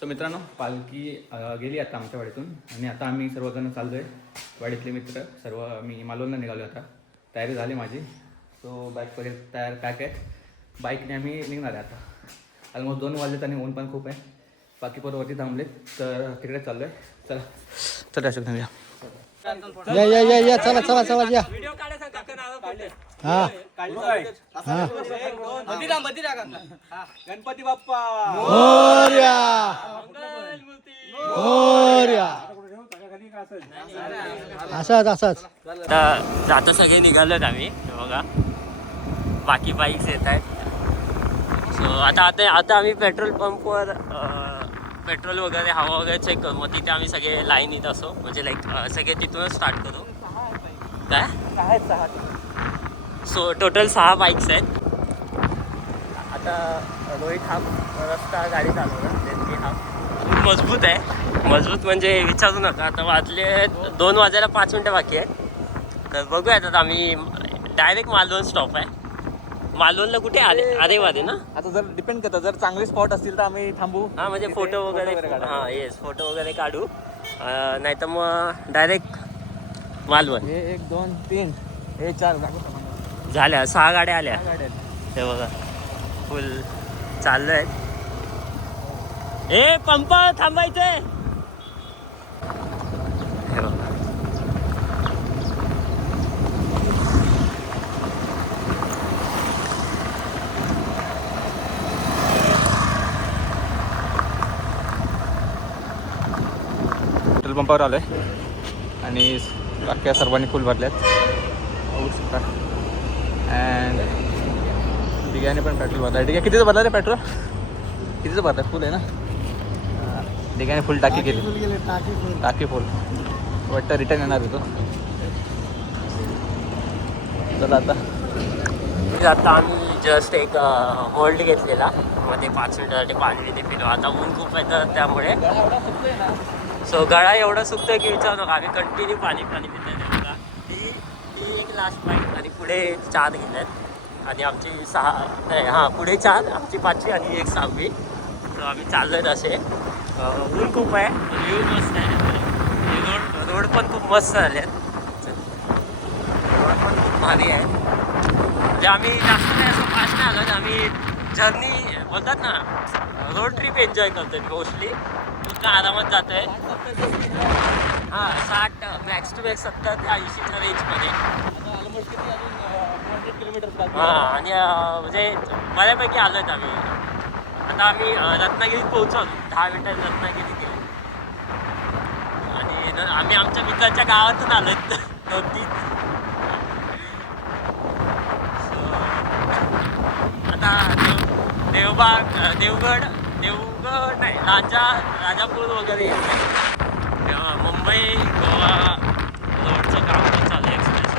So मित्रांनो, पालखी गेली आता आमच्या वाडीतून आणि आता आम्ही सर्वजण चाललो आहे. वाडीतले मित्र सर्व मी मालवणला निघालो. आता तयारी झाली माझी. सो बाईक वगैरे तयार पॅक आहे. बाईकने आम्ही निघणार आहे आता. ऑलमोस्ट 2 वाजलेत आणि ऊन पण खूप आहे. बाकी पोरं थांबलेत तर तिकडे चाललो आहे. चला चला अशोक थांबूया. या चला चला चला या. हा गणपती बाप्पा मोरया मोरया. असंच असंच आता सगळे निघालोत आम्ही. बघा बाकी बाईक्स येत आहेत. सो आता आम्ही पेट्रोल पंपवर पेट्रोल वगैरे हवा वगैरे चेक करू. मग तिथे आम्ही सगळे लाईनीत असो, म्हणजे लाईक सगळे तिथूनच स्टार्ट करू. काय सो टोटल 6 बाईक्स आहेत. आता रोहित हा रस्ता गाडी चालवला. त्यांची हा खूप मजबूत आहे. मजबूत म्हणजे विचारू नका. आता वाजले 2 वाजायला 5 मिनटं बाकी आहेत. तर बघूयात. आता आम्ही डायरेक्ट मालवण स्टॉप आहे. मालवणला कुठे आले वादे ना. आता जर डिपेंड करतं, जर चांगले स्पॉट असतील तर आम्ही थांबू. हां म्हणजे फोटो वगैरे हां येस फोटो वगैरे काढू. नाही तर मग डायरेक्ट मालवण. 1 2 3 हे 4 झाल्या 6 गाड्या आल्या. हे बघा फुल चाललं आहे. ए पंप थांबायचंय. हे बघा पेट्रोल पंपावर आलो आहे आणि बाकी सर्वांनी फुल भरल्यात. होऊ शकता. अँड डिग्याने पण पेट्रोल भरलं आहे. डिग्या कितीचं भरलं रे पेट्रोल? कितीचं भरलं आहे? फुल आहे ना. डिग्याने फुल टाकी केली. टाकी फुल वाटतं रिटर्न येणार होतो. चला आता आम्ही जस्ट एक होल्ड घेतलेला. मध्ये 5 मिनिटासाठी पाणी ते पिलो. आता ऊन खूप आहे तर त्यामुळे सो गळा एवढा सुकतोय की विचारू नका. आम्ही कंटिन्यू पाणी पितोय. बघा ही एक लास्ट बाईक आणि पुढे 4 घेतल्यात आणि आमची 6 नाही हां पुढे 4 आमची 5वी आणि एक 6वी. तर आम्ही चाललोय तसे. ऊन खूप आहे. व्ह्यू मस्त आहे. रोड पण खूप मस्त झाले आहेत. रोड पण खूप भारी आहे. म्हणजे आम्ही जास्त नाही असं फास्ट नाही आलो. आम्ही जर्नी बोलतात ना रोड ट्रिप एन्जॉय करतोय मोस्टली. इतका आरामात जातो आहे. हां 60 मॅक्स टू मॅक्स 70 ते 80च्या रेंजमध्ये. हां आणि म्हणजे बऱ्यापैकी आलो आहेत आम्ही. आता आम्ही रत्नागिरीत पोहोचलो. 10 मिनिटात रत्नागिरी केली आणि आम्ही आमच्या मित्राच्या गावातून आलो आहेत 2-3. आता देवगड नाही राजापूर वगैरे येते. मुंबई गोवा रोडचं काम पण चालू आहे एक्सप्रेसवेचं.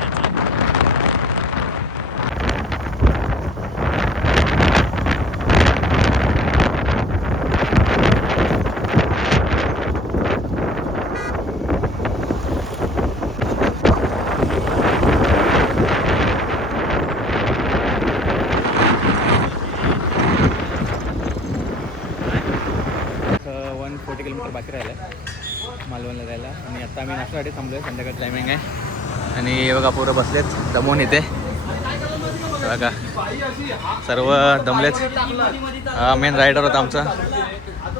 बाकी राहिलं आहे मालवणला जायला. आणि आता आम्ही नाश्त्यासाठी थांबलो आहे. संध्याकाळी टायमिंग आहे आणि बघा पोरं बसलेत दमून इथे. बघा सर्व दमलेत. मेन रायडर होता आमचा.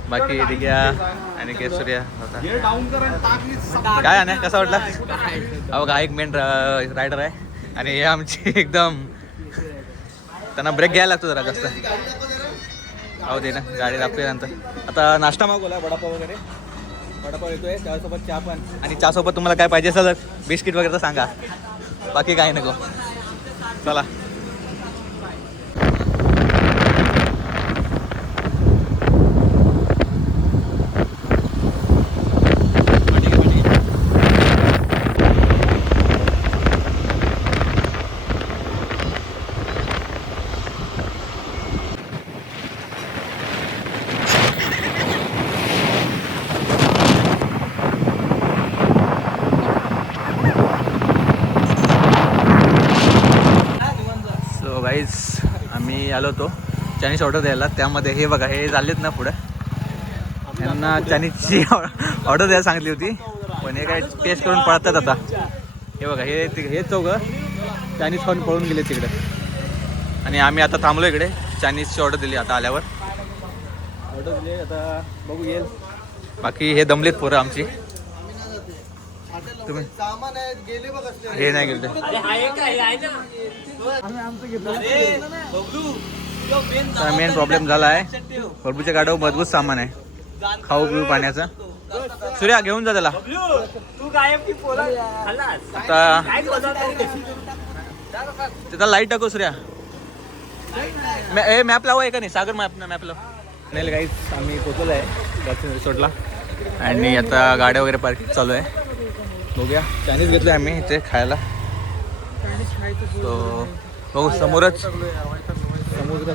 बाकी डिग्या आणि केसुर्या होता. काय आहे कसा वाटला? बघा एक मेन रायडर आहे आणि हे आमची एकदम त्यांना ब्रेक घ्यायला लागतो जरा जास्त. हो दे ना गाडी लागते नंतर. आता नाश्ता मागवला वडापाव वगैरे. वडापाव येतोय त्यासोबत चहा पण. आणि चहासोबत तुम्हाला काय पाहिजे असेल तर बिस्किट वगैरे तर सांगा. बाकी काय नको. चला गाईज आम्ही आलो होतो चायनीज ऑर्डर द्यायला. त्यामध्ये हे बघा हे झालेत ना पुढं. यांना चायनीजची ऑर्डर द्यायला सांगितली होती, पण हे काय टेस्ट करून पळतात आता. हे बघा हे चौघं चायनीज खाऊन पळून गेले तिकडे, आणि आम्ही आता थांबलो इकडे. चायनीजची ऑर्डर दिली, आता आल्यावर ऑर्डर दिली, आता बघू येईल. बाकी हे दमलेत पोरं आमची. तुम्ही हे नाही गेले मेन प्रॉब्लेम झाला आहे. बबलूच्या गाड्यावर मजबूत सामान आहे, खाऊ पिऊ पाण्याचं. सूर्या घेऊन जा त्याला आता. त्याचा लाईट टाकू सूर्या. मॅप लावा आहे का नाही, सागर मॅप लाव. नाही गाईज, आम्ही पोचलो आहे दर्शन रिसॉर्टला, आणि आता गाड्या वगैरे पार्किंग चालू आहे. बघूया, चायनीज घेतलं आम्ही इथे खायला. तो बघू समोरच,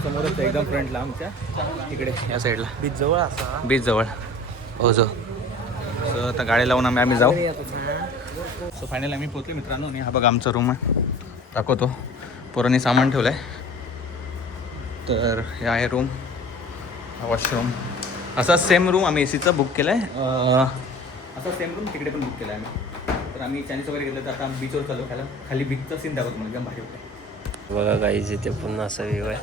समोरच एकदम फ्रंटला आमच्या इकडे या साईडला बीच जवळ हो जो. सो आता गाडी लावून आम्ही जाऊ. सो फायनल आम्ही पोचलो मित्रांनो, आणि हा बघा आमचा रूम आहे, दाखवतो. पोरांनी सामान ठेवलं आहे. तर हे आहे रूम, वॉशरूम. असा सेम रूम आम्ही AC चा बुक केला आहे. असा सेम रूम तिकडे पण बुक केला आहे आम्ही. तर आम्ही चायनीज वगैरे घेतलं, तर आता आम्ही बीचवर चालू. खाली बीचचा सीन दाखवतो मला, एकदम भारी होतं. बघा गाईज, इथे पुन्हा असा व्ह्यू आहे.